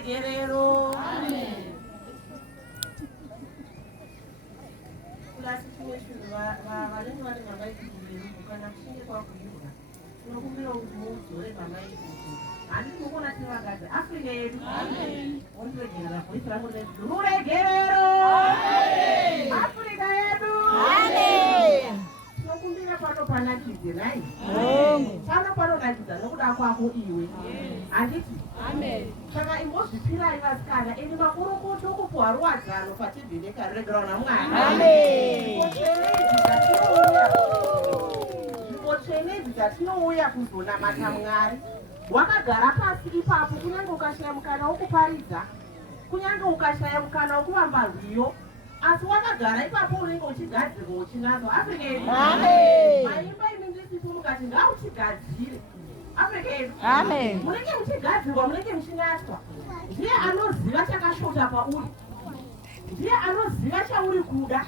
ruregerero. Vanenge vane mamaikuru kana kuchinge kwakuiwa unokumbira kuti mudzore mamaikuru handiti mukuona tine vakadzi afrika yedu ondiregerera voisi rangu rekuti ruregerero afrika yedu tinokumbira pano panakidze nai pano panonakidza nokuda kwako iwe handiti saka imbozvipirai vasikana eni makurukoti okupuhwa ruwadzano patibhireka ruregerero namwari zvipotsvenedzi dzatinouya kuzonamata mwari wakagara pasi ipapo kunyange ukashaya mukana wokuparidza kunyange ukashaya mukana wokuvamba rwiyo asi wakagara ipapo unenge uchigadzirwa uchinazwa afrika yedu maimba imi ndisipo mukati ngauchigadzire afrika yedu munenge muchigadzirwa munenge muchinaswa ndiye anoziva chakashota pauri ndiye anoziva chauri kuda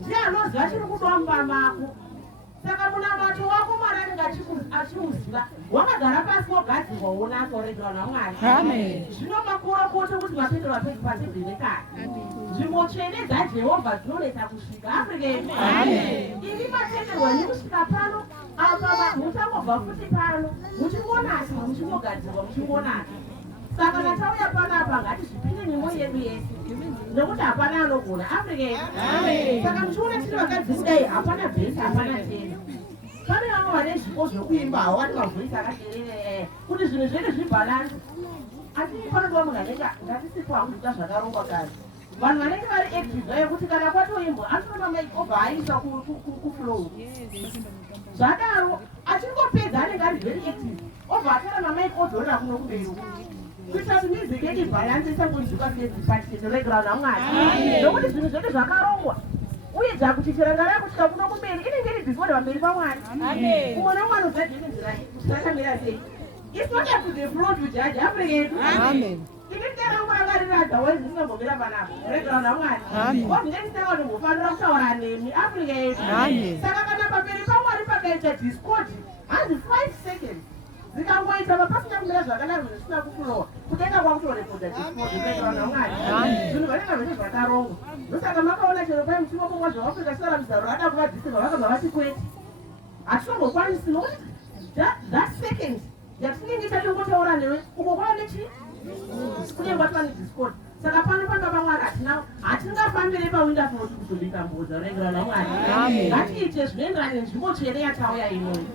ndiye anoziva chiri kudiwa mumba mako saka munamato wako mwari anenge achimuziva wakagara pasi wogadzirwa wonaswa uregerwa namwari zvino makurukoti kuti mapindura patibhirekari nzvimbo tsvene dzajehovha dzinonetsa kusvika afrika yedu imi matenderwa nekusvika pano apa muchangobva futi pano muchingonaswa muchingogadzirwa muchingonaka saka natauya panapa ngatizvipinde nemwoyo yedu yese nokuti hapana anogona afrika yedu saka muchiona tiri vakadzi kudai hapana bhesi hapana tena pane vamwe vane zvipo zvokuimba hawani mavhoisi akaderere kuti zvinhu zvedu zvibhalansi asi panodiwa munhu anenge ngatisipo hakuita zvakarongwa kare vanhu vanenge vari active yekuti kana kwatoimbwa anotora maiki obva aisa kuflow zvadaro achingopedza anenge ari very active obva atora mamaiki odzorera kuno kumberi kuitira kuti music yedu ibhalansi isangonzwika sedzipachiregerana namwari nokuti zvinhu zvedu zvakarongwa uye dzakuti chiranga rakusvika kuno kumberi inenge iri before pamberi pamwari umwe nomwe anodzadzine nzira kuti akamira sei It's not up to the floor to judge afrika yedu ineterangu rakariradza wezvisinombomira panapa kuregerana namwari wazvinetitanga kuti mufanira kutaura nemi afrika yedu saka kana pamberi pamwari pakaita discord hanzi 5 seconds zikangoita mapasina kumira zvakanaro zvisina kufulowa kutenga kwakutorekodha discord namwari zvinhu vanenge zvine zvakarongwa ndosaka makaona chero pai muchingopongwa zvaafrica sara mizaro rada kuvadzisirwa vakabva vati kwete hatinombokwanisi nokuti that second yatinenge tatongotaura newe uko kwava nechi kunenge watova nediscord saka pano pamba pamwari hatingafambire pawindafuro tikuzobika mbuza uregerana namwari ngatiite zvinoenderana nenzvimbo tsvene yatauya inoyi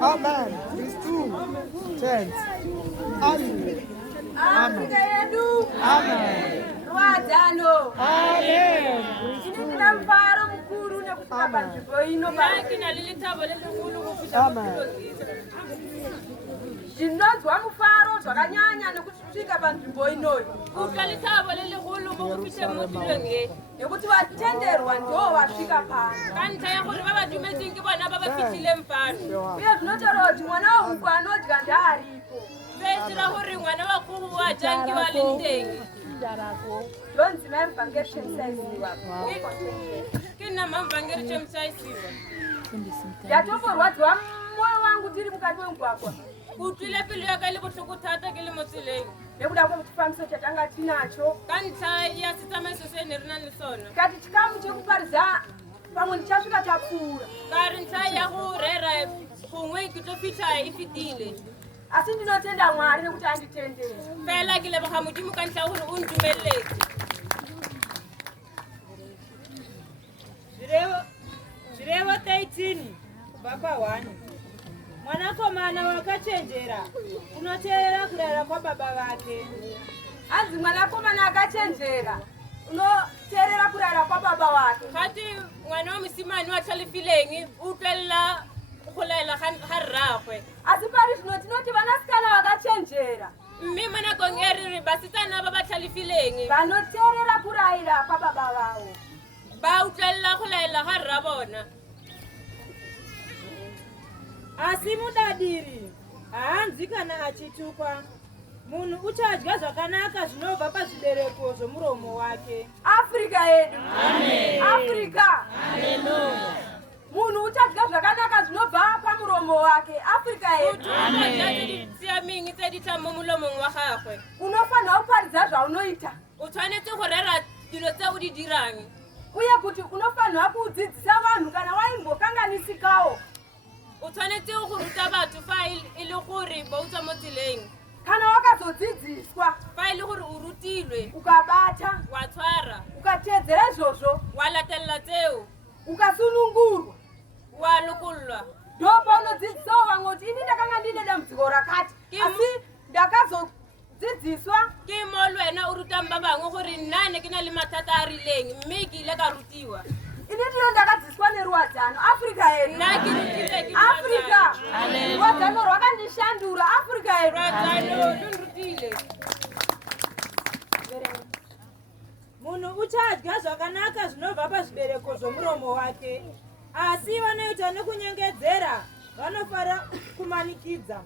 Amen. These two tents. Amen. Amen. Amen. Amen. Zvinonzwa mufaro zvakanyanya nekuti kusvika panzvimbo inoyi nekuti vatenderwa ndo vasvika pano uye zvinotaura kuti mwana wahuku anodya ndaaripo donzi maimvangeri Chemusaiziva ndatomborwadziwa mwoyo wangu tiri mukati memugwagwa utwile pelo yaka ile bohlokotata ke le motseleng nekuda kwechifambiso chatanga tinacho ka ntlha ya setsamaiso se ne re nang le sona kati chikamu chekuparidza pamwe ndichasvika tapfuura ka re ntlha ya go rera gongwe ke tlo fitlha e fetile asi ndinotenda Mwari nekuti anditendere fela ke leboga modimo ka ntlha gore o ntumeletse Zvirevo 13 kubva pa1. Mwanakomana wakachenjera unoteerera kurayira kwababa vake. Anzi mwanakomana akachenjera unoteerera kurayira kwababa wake. Kati mwana wa musimani wa thalifileng utwella go laela ga rragwe. Asi pari zvino tinoti vanasikana vakachenjera. Mme mona kongeri basitsana ba ba thalifileng vanoteerera kurayira kwababa vavo. Ba utwella go laela ga rra bona. Asi mudadiri haanzi kana achitukwa. Munhu uchadya zvakanaka zvinobva pazvibereko zvomuromo wake. Afrika yedu. Amen. Afrika. Haleluya. Munhu uchadya zvakanaka zvinobva pamuromo wake. Afrika yedu. Amen. Tsiamingi tse di tamo mulomong wa gagwe. Unofanira kuparidza zvaunoita. O tshwanetse go rera dilo tse o di dirang. Uye kuti unofanira kudzidzisa vanhu kana waimbokanganisikawo. O tshwanetse go ruta batho fa e le gore ba utswa mo tseleng. Kana wakazodzidziswa fa e le gore o rutilwe ukabata wa tshwara ukateedzera izvozvo wa latella tseo ukasunungurwa wa lokollwa ndo paunodzidzisawo vamwe kuti ini ndakanga ndine dambudziko rakati asi ndakazodzidziswa ke mo lwena o rutang ba bangwe gore nna ne ke na le mathata a rileng mme ke ile ka rutiwa. Ini ndino ndakadzidziswa neruwadzano. Afrika yedu. Afrika. Ruwadzano rwakandishandura. Afrika yedu. Ruwadzano ndundrutile. Munhu uchadya zvakanaka zvinobva pazvibereko zvomuromo wake, asi vanoita nekunyengedzera vanofara kumanikidza.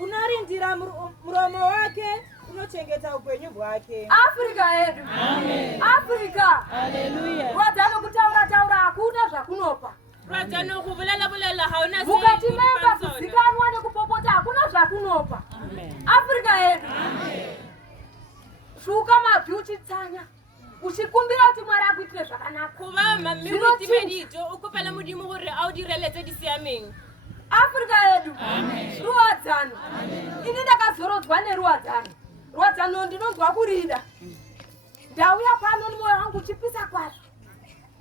Unorindira muromo wake unochengeta upenyu hwake. Afrika yedu. Amen. Afrika. Haleluya. Ruwadzano kutaura hakuna zvakunopa. Ruwadzano kuvulela hauna mukati memba kuzikanwa nekupopota hakuna zvakunopa. Afrika yedu. Shuka mabvi uchitsanya uchikumbira kuti Mwari akuitire zvakanaka. Kuva mami utimedito ukupela mudimu gore audireletse disiameng. Afrika yedu. Ruwadzano. Ini ndakazorodzwa neruwadzano. Ruwadzano ndinonzwa kurida. Ndauya pano nemoyo wangu uchipisa kwazvo.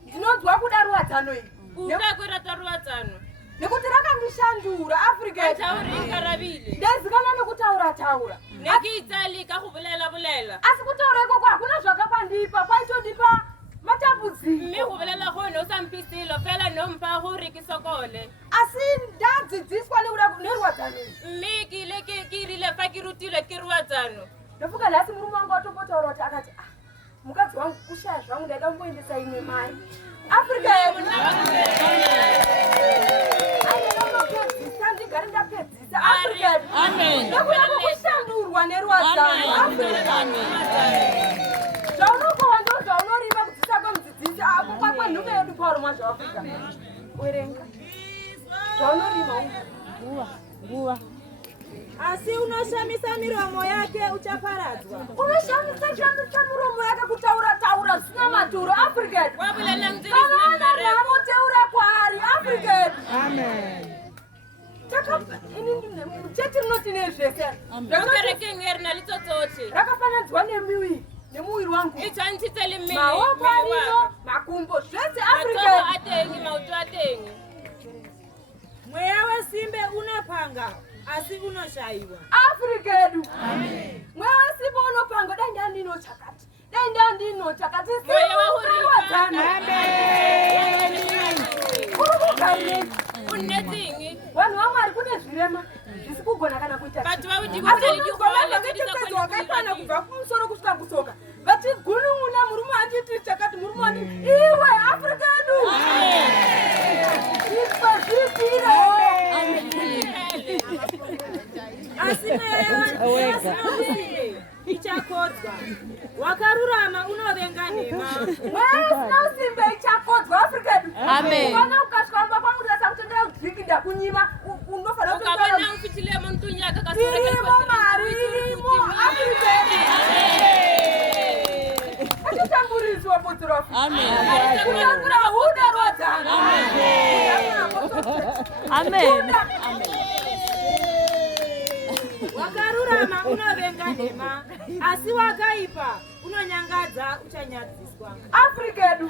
Ndinonzwa kuda ruwadzano iri. Ukakwirata ruwadzano. Nekuti rakandishandura. Afrika yedu. Nkarabile. Ndezikana nekutaura. Nekiitsalika kuvulela. Asi kutaura ikoko hakuna zvakakwandipa. Kwaitodipa matambudziko. Mme kuvulela khona usampisilo fela nompa gore ke sokole. Asi ndadzidziswa neruwadzano. Mme ke ile ke irile fa ke rutilwe ke ruwadzano. Ndofuka lasi murume wangu watopotaura kuti akati mukadzi wangu kushaya zvangu ndaida kumboendesa imwe mai. Afrika yedu. Ayinomapedzisa ndigari ndapedzisa. Afrika yedu. Ndokuda kushandurwa neruwadzano. Afrika. Zvaunokohwa ndo zvaunorima kudzisa kwemudzidzisi ako kwakwe nhume yedu Pauro mazvaafrika. Werenga. Zvaunorima nguva. asi unoshamisa miromo yake uchaparadzwa. Unoshamisa miromo yake kutaura zvisina maturo. African. Kana namuteura kwaari. African. Amen. Rakafananidzwa nemuviri wangu. Maoko arino, makumbo zvese. African. Mweya wesimbe unopanga asi unoshaiwa. African. Mweya wesimbe unopanga dai ndandino chakati. Dai ndandino chakati. Vanhu vaMwari kune zvirema zvisi kugona kana kuita. Wakaitana kubva kumusoro kusvika kutsoka. Vachigunun'una murume achiti chakati, murume wati iwe African. Asi mweya ichakodzwa. Wakarurama unovenga nhema. Simba ichakodzwa. African. Amen. Kana ukasvamba kwangu ndasa kutendera kudhikida kunyima unofanira ukabona ngifitile muntu nyaka kasore irimo African. Atitamburizwa botrof. Amen. Kutambura huda rwadzana. Amen. Wakarurama unovenga nhema asi wakaipa unonyangadza uchanyadziswa. African.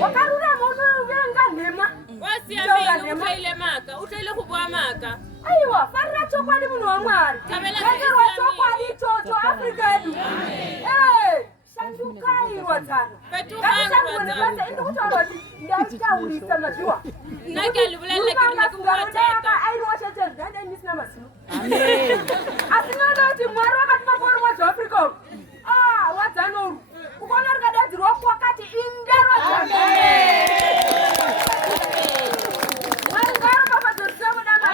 Wakarurama unovenga nhema. Wasiyamini utaile maka, utaile kubwa maka. Aiwa, farira chokwadi munhu waMwari. Tenderwa chokwadi ichocho. African. Shandukai rwadzana. Ngatishanduone indikutaura kuti ndachitaurisa mazuva. Aiwa chete ndanga ndisina mazino. Asi ndinoda kuti Mwari wakati makore mwadzi Africa. Wadzana uru. Ukaona rikadadzirwa kwakati inderwadzana. Mwari ngaropafadzorisa mudanga.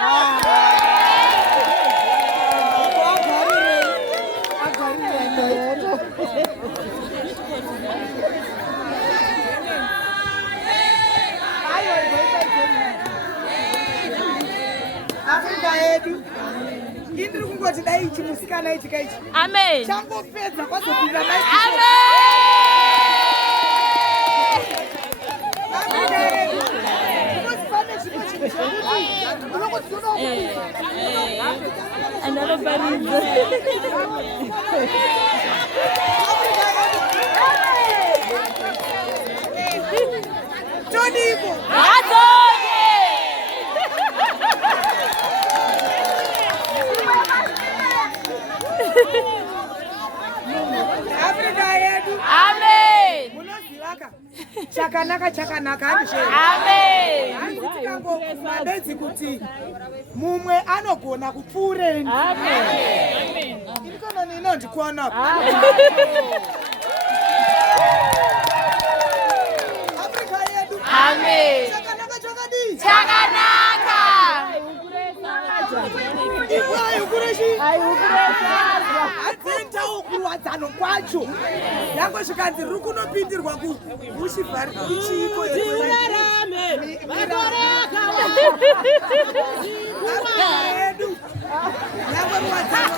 Afrika yedu indiri kungoti dai chimusikana ichi kaichi. Amen. Changopedza kwazopinda mai. Amen. Afrika yedu unosifane chimwe chinhu chekuti unokodziona Another mharidzo. Tonico. Afrika yedu. Amen. Munozivaka. Chakanaka handishe. Amen. Tikangomadedzi kuti mumwe anogona kupfuureni. Amen. Ndikona ninondikuona. Afrika yedu. Amen. Chakanaka chakadi. Chakanaka. Adzenta ukurwadzano kwacho yango zvikanzi riri kunopindirwa kushivhari kuchiko yedu yango rwadzano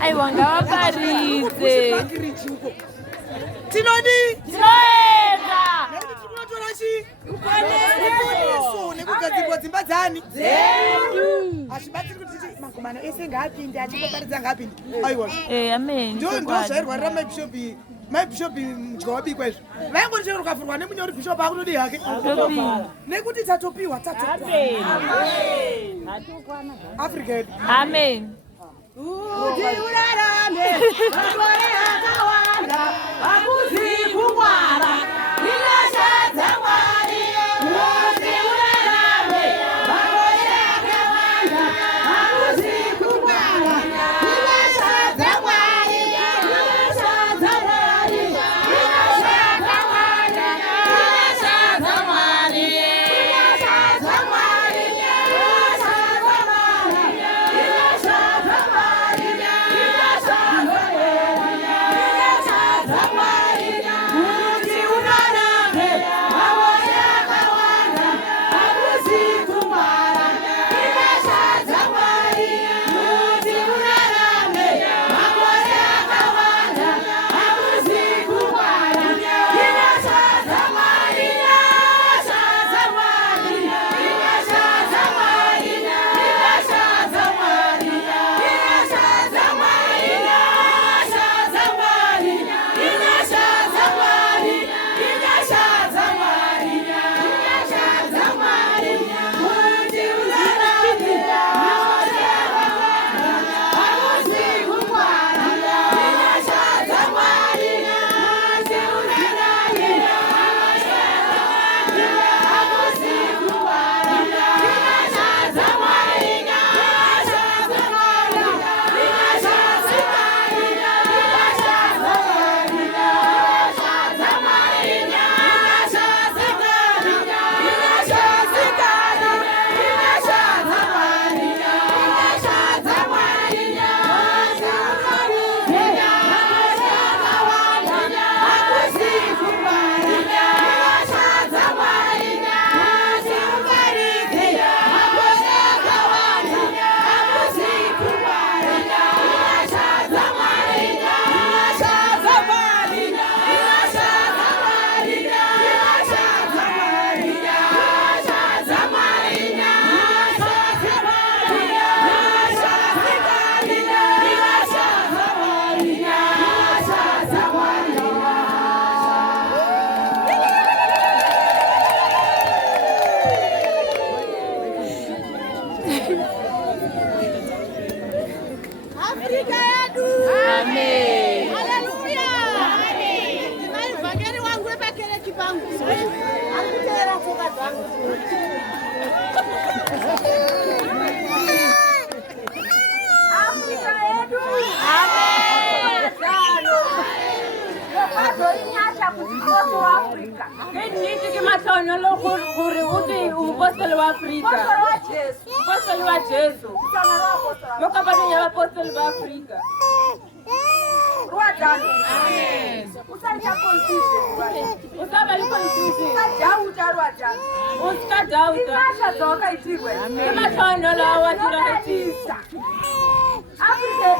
Aiwa ngavaparidze. Tinodi? Tinoenda. Tinotora chi? Ukwaneriso nekugadzirwa dzimba dzani? Dzedu. Hazvibatsiri kuti magumano ese ngaapinde achikoparidza ngaapinde. Aiwa. Amen. Ndo zvairwarira maibhishopi mudya wabikwa izvo. Vaingoti chero ukavhurwa nemunyori bhishopu akunodi hake. Nekuti tatopiwa Afrika yedu. Amen. Kuti urarame makore akawanda hakuzi kungwara nyasha dzaMwari. Kuti urarame makore akawanda hakuzi kungwara nyasha dzaMwari. Nyasha dzaMwari. Nyasha akawanda nyasha dzaMwari. Nyasha dzaMwari. Nyasha dzaMwari. Nyasha dzaMwari. Kuti urarame makore akawanda hakuzi watoinyasha kuchikoso wa Afrika. Niti kimatono lo kuri uti umupostoli wa Afrika. Apostoli wa Jesu. Apostoli wa Jesu. Kusana wa apostoli wa Mokapani ya apostoli wa Afrika. Ruadzano. Amen. Usanja confusion. Usaba li confusion. Usajauta ruadzano. Uskajauta. Inyasha zoka itirwe. Kimatono lo watirahitisa. Afrika.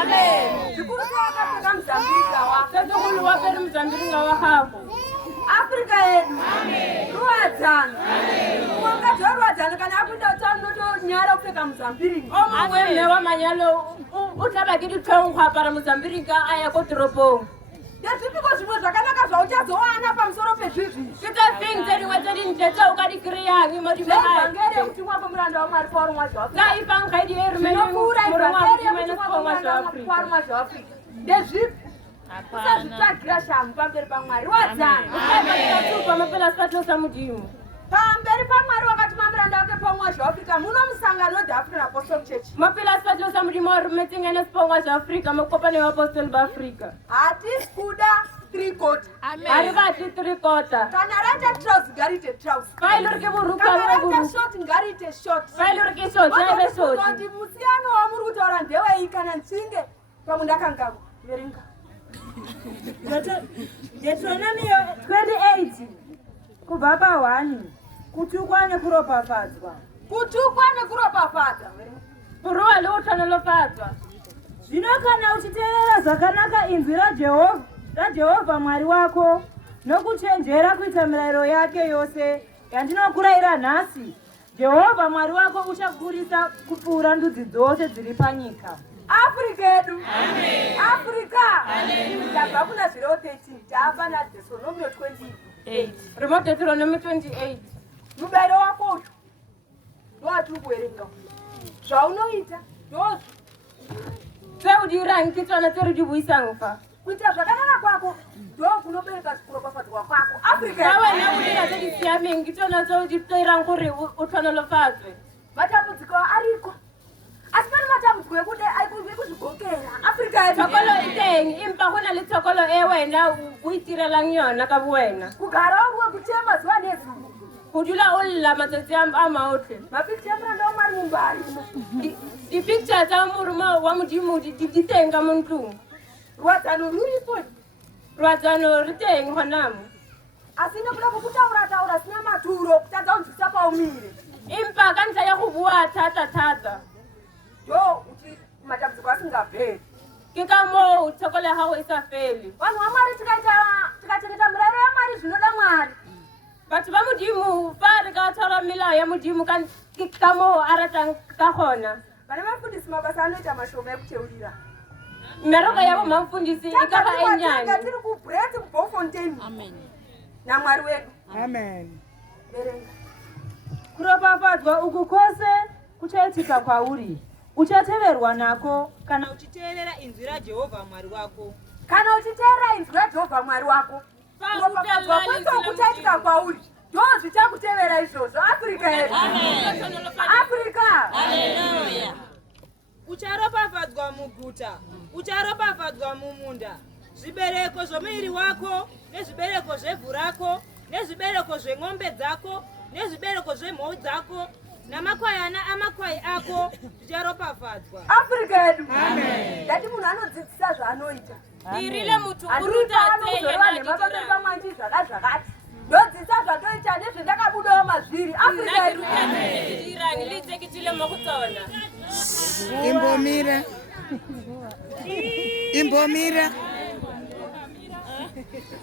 Amen. Zikuruka katika Mzambika wa. Sazukulu waperi Mzambika wa hapo. Afrika yedu. Amen. Ruadzano. Amen. Mwanga ruadzano kana akunda utano to nyara kupeka Mzambika. Omwe wa manyalo utaba kitu tongwa para Mzambika aya ko tropo. Ndezvipiko zvimwe zvakanaka zvauchazowana pamusoro pezvizvi. Kita things that we ndetsa ukadi create modi mahali. Ngere kuti mwapo muranda wa Mwari kwa rumwa zvapo. Ka ipanga idi erumeni Zvinopfuura murumwa ngere kuti mwapo muranda wa Mwari kwa rumwa zvapo. Ndezvipi? Usazvitsvagira shamhu pamberi paMwari. Ruadzano. Ukatupa mapela sipatosa mudimu. Pamberi paMwari wakatuma muranda wake pomwa zvaAfrica muno musangano weAfrican Apostolic Church. Mapela sipatosa mudimu warumetingene sipongwa zvaAfrica mukopane waapostoli vaAfrica. Hatisi kuda 3/4. Ari vati 3/4. Kana raita trouser garite trouser. Failo rike buruka Kana raita buruka. short garite short. Failo rike short yave short. Kuti musiyano wamuri kutaura ndewei kana nsinge pamundakangako. Verenga. Deuteronomy 28 kubva pa1 kutukwa nekuropafadzwa. Kutukwa nekuropafadza. Puruwa liutano lofadzwa. Zvino kana uchiteerera zvakanaka inzwi raJehovha Mwari wako nokuchenjera kuita mirayiro yake yose yandinokurayira nhasi, Jehovha Mwari wako uchakurisa kupfuura ndudzi dzose dziri panyika. Africa yedu. Amen. Africa. Amen. Tabva kuna 013 tava na Deuteronomy 28. Remote Deuteronomy 28. Mubayiro wako uyu ndoatiri kuverenga. Zvaunoita ndozvo. Seudirangi kitwana teridibuisangfa. Kuita zvakanaka kwako ndokunobereka kuropafadzwa kwako. Africa. Nawe naudira tedisiyamingi kitwana seuditoiranguri utwana lofadzwe. Matambudziko ariko. Asi pane matambudziko ekuzvigokera. Africa yedu. Tsokolo itengi impa kuna litsokolo ewena uitirelang yona ka buwena. Kugara uri wekuchema zuva nezuva. Kudula ulla matsatsi amautle. Mapicture amuranda waMwari mumbari. Di-picture tsa murumo wa modimo di teng ka mo ntlong. Ruadzano ruripo. Ruadzano ri teng gonamo. Asi nekuda kukutaura sina maturo kutadza kunzwisa paumire. Impa ka ntlha ya go bua thata. Ndo uti matambudziko asingaperi. Ke ka moo tsokolo ya gago e sa fele. Vanhu vaMwari tikachengeta mirayiro yaMwari zvinoda Mwari. Batho ba modimo fa re ka tshwara melao ya modimo ka moo a ratang ka gona. Vana vafundisi mabasa anoita mashoma ekuteurira. Mmereko ya bomamfundisi e ka ba e nyane. Tiri kuBrett kuBofontein. Amen. NaMwari wedu. Amen. Verenga. Kuropafadzwa uku kwose kuchaitika kwauri, uchateverwa nako kana uchiteerera inzwi raJehovha Mwari wako. Kana uchiteerera inzwi raJehovha Mwari wako. Kuropafadzwa kwose kuchaitika kwauri. Ndo zvichakutevera izvozvo. Africa yedu. Africa. Haleluya. Ucharopafadzwa muguta, ucharopafadzwa mumunda. Zvibereko zvomuviri wako, nezvibereko zvevhu rako, nezvibereko zveng'ombe dzako, nezvibereko zvemhou dzako, namakwayana amakwai ako zvicharopafadzwa. Africa yedu. Amen. Ndati munhu anodzidzisa zvaanoita. Dirile mutu Uruta anozoreva nemababeri pamwanji zvakati. Ndodzidzisa zvatoita nezvendakabudawo mazviri. Africa yedu. Dirangi litsekitile mokutsona. Imbomira.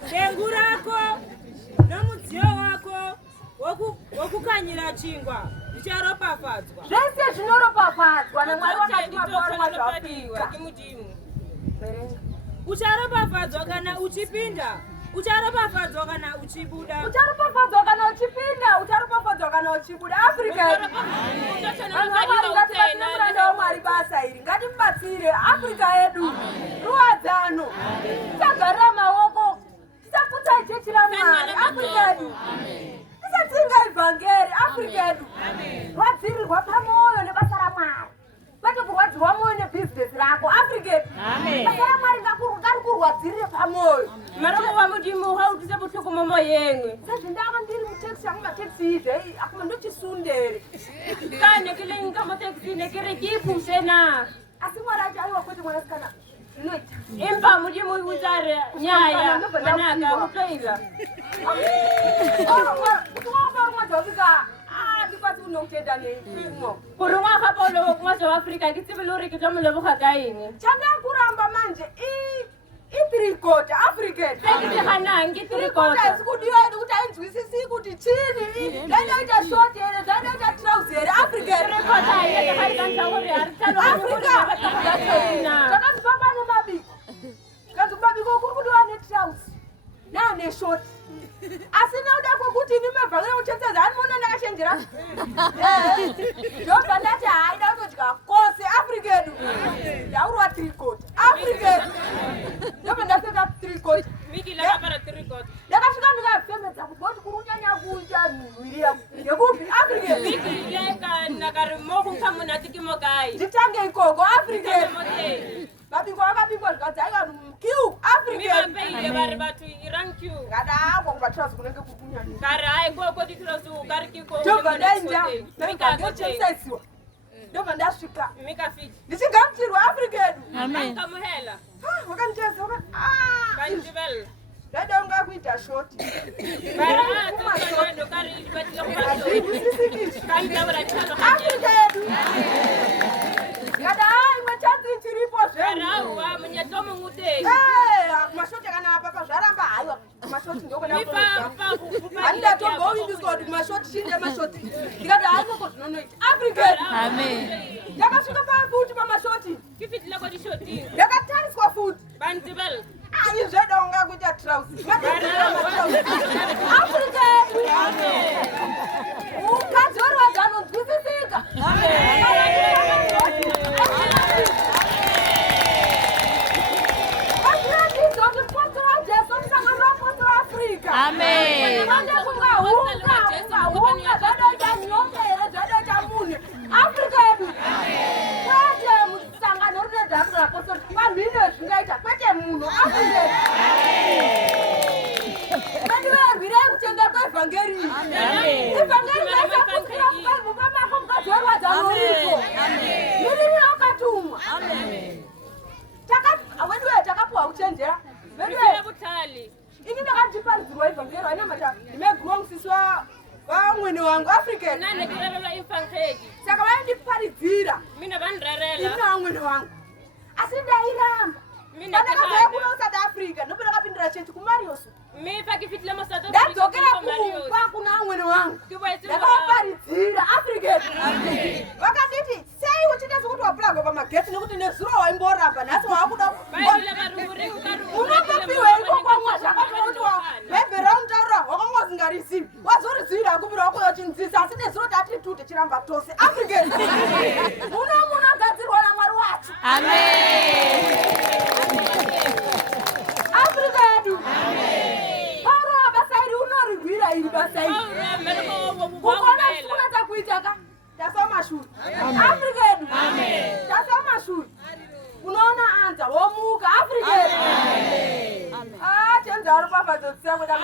Dengu rako nomudziyo wako wokukanyira chingwa zvicharopafadzwa. Zvese zvinoropafadzwa naMwari wakatuma paurumwa zvaAfrica. Ucharopafadzwa kana uchipinda, ucharopafadzwa kana uchibuda. Ucharopafadzwa kana uchipinda, ucharopafadzwa kana uchibuda. Africa yedu. Vanhu vaMwari ngatibatsire muranda waMwari basa iri. Ngatimubatsire Africa yedu. Ruadzano. Tisagarira maoko. Tisaputsa ichechi raMwari. Africa yedu. Tisatsinga ivhangeri. Africa yedu. Rwadzirirwa pamwoyo nebasa raMwari. Kwete kurwadzirwa mwoyo nebhizinesi rako. Africa yedu. Basa raMwari ngarikurwadzirire pamwoyo. Maroko wa mudimu hautise butuku momo yengwe sezvindanga ndiri mutaxi yangu mataxi idzi akuma ndochisundere kane kilenga motaxine kiri kipusena asi mwana acho aiwa kwete mwanasikana zvinoita imba mudimu utare nyaya manaka utoira kuti wamba mwadzo wafika ndikwati unokutenda neimo kuri mwakapa ulovo kumwa zva afrika ngitsivile uri kitwa mulovoka kaini chandakuramba manje itirikota african sekitihanangi tirikota sikudiwa edi kuti ainzwisisi kuti chini dandaita short here dandaita trouser here african tirikota yekahaikansauri takazipamba nemabiko kanzi kubabiko kuri kudiwa netrous nane short asi nauda kwekuti nimebvangire kuchetseza hanimona ndakachenjera ndobva ndati hai dakutodya kose african ndaurwa tricot african ndobva ndapfeka tricot mikilakapara tirikota ndakasvika ndikafemedza kuboti kuri kunyanya kuita miviri yangu yekupi african mikilekanakarimo kunkamunatikimokai nditange ikoko african mabiko akabikwa zvikadzaiwa kiu african mivapeile vari vatu irankiu ngadako kuvatrausi kunenge kukunyanya kari hai kokoditirausu kari kiko ndobva ndainja ndochemusaiziva ndobva ndasvika mikafiti ndichigamuchirwa african kamuhela wakandicheza kandivel ndaida unga kuita shoti african ngada imwe chanzi ichiripo kumashoti kana apapa zvaramba haiwa kumashoti ndokunaandidatomboindiswa kuti kumashoti chinde mashoti ndikati hainoko zvinonoita african ndakasvika pafuti pamashoti ndakatariswa futi ani zveda unga kuita trousi african ukadzorwadza anonzwisisika Amen. takapuwa kuchenjera ini ndakandiparidzirwa ivhangeri ainamata ndimeguma musiswa vamwene wangu african saka vaindiparidzira ina vamwene wangu asi ndairamba pandakabvaya kuno south africa ndopa ndakapindira chechi kumariosu ndadzokera kumba kuna vamwene wangu ndakavaparidzira african vakanditi sei uchita sekuti wapulagwa pamageti nekuti nezuro waimboramba nhasi waakuda unotopiwa ikokwamwa zvakatoti mebhera untaura wakamwazingarisivi wazoridzivira akupira wakuda uchinzisa asi nezuro tati tute chiramba tose african munogadzirwa namwari wacho africa yedu pauro basa iri unorigwira iri basa iri kukona sikunata kuitaka tasamashuri africa yedu tasamashuri unoona anza womuka africa yedu tenzaro papazotsiya kuda